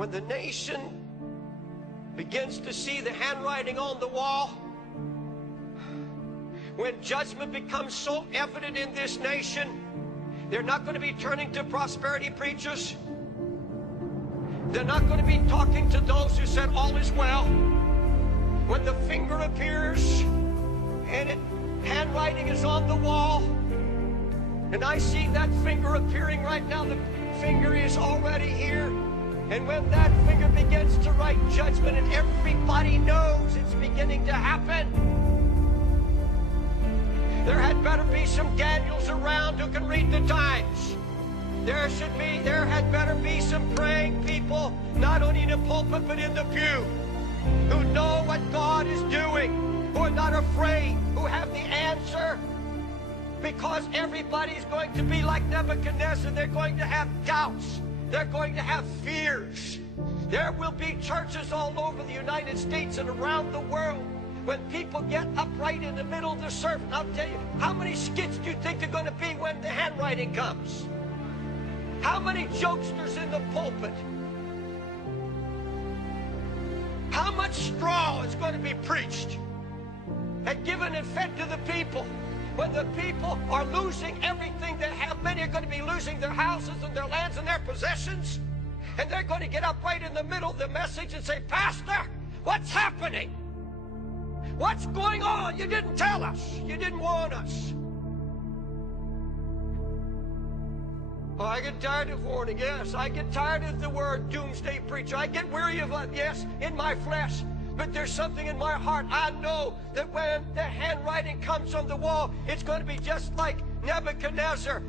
when the nation begins to see the handwriting on the wall, when judgment becomes so evident in this nation, they're not going to be turning to prosperity preachers. They're not going to be talking to those who said all is well. When the finger appears and handwriting is on the wall, and I see that finger appearing right now, the finger is already here. And when that finger begins to write judgment and everybody knows it's beginning to happen, there had better be some Daniels around who can read the times. There had better be some praying people, not only in the pulpit but in the pew, who know what God is doing, who are not afraid, who have the answer. Because everybody's going to be like Nebuchadnezzar. They're going to have doubts. They're going to have fears. There will be churches all over the United States and around the world when people get upright in the middle of the service. I'll tell you, how many skits do you think they're going to be when the handwriting comes? How many jokesters in the pulpit? How much straw is going to be preached and given and fed to the people? When the people are losing everything they have, many are going to be losing their houses and their lands and their possessions. And they're going to get up right in the middle of the message and say, Pastor, what's happening? What's going on? You didn't tell us. You didn't warn us. Oh, I get tired of warning, yes. I get tired of the word doomsday preacher. I get weary of it, yes, in my flesh. But there's something in my heart. I know that when the handwriting comes on the wall, it's going to be just like Nebuchadnezzar.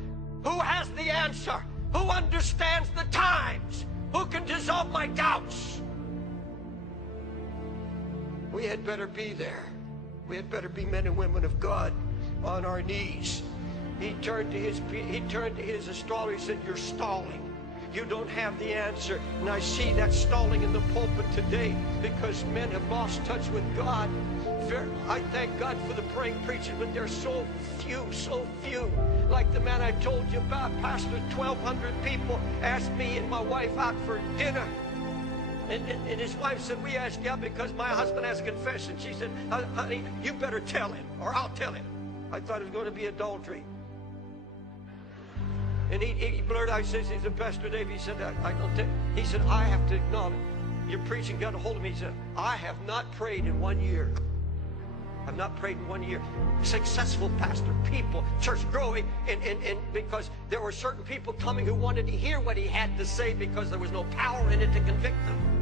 Who has the answer? Who understands the times? Who can dissolve my doubts? We had better be there. We had better be men and women of God on our knees. He turned to his astrologer and said, you're stalling. You don't have the answer. And I see that stalling in the pulpit today because men have lost touch with God. I thank God for the praying preachers, but there's so few. Like the man I told you about, Pastor, 1,200 people asked me and my wife out for dinner. And his wife said, we asked you out because my husband has a confession. She said, honey, you better tell him or I'll tell him. I thought it was going to be adultery. And he blurted out, he says, he said, Pastor Dave, he said, he said, I have to acknowledge, your preaching got a hold of me. He said, I have not prayed in 1 year. I've not prayed in 1 year. Successful pastor, people, church growing, and because there were certain people coming who wanted to hear what he had to say because there was no power in it to convict them.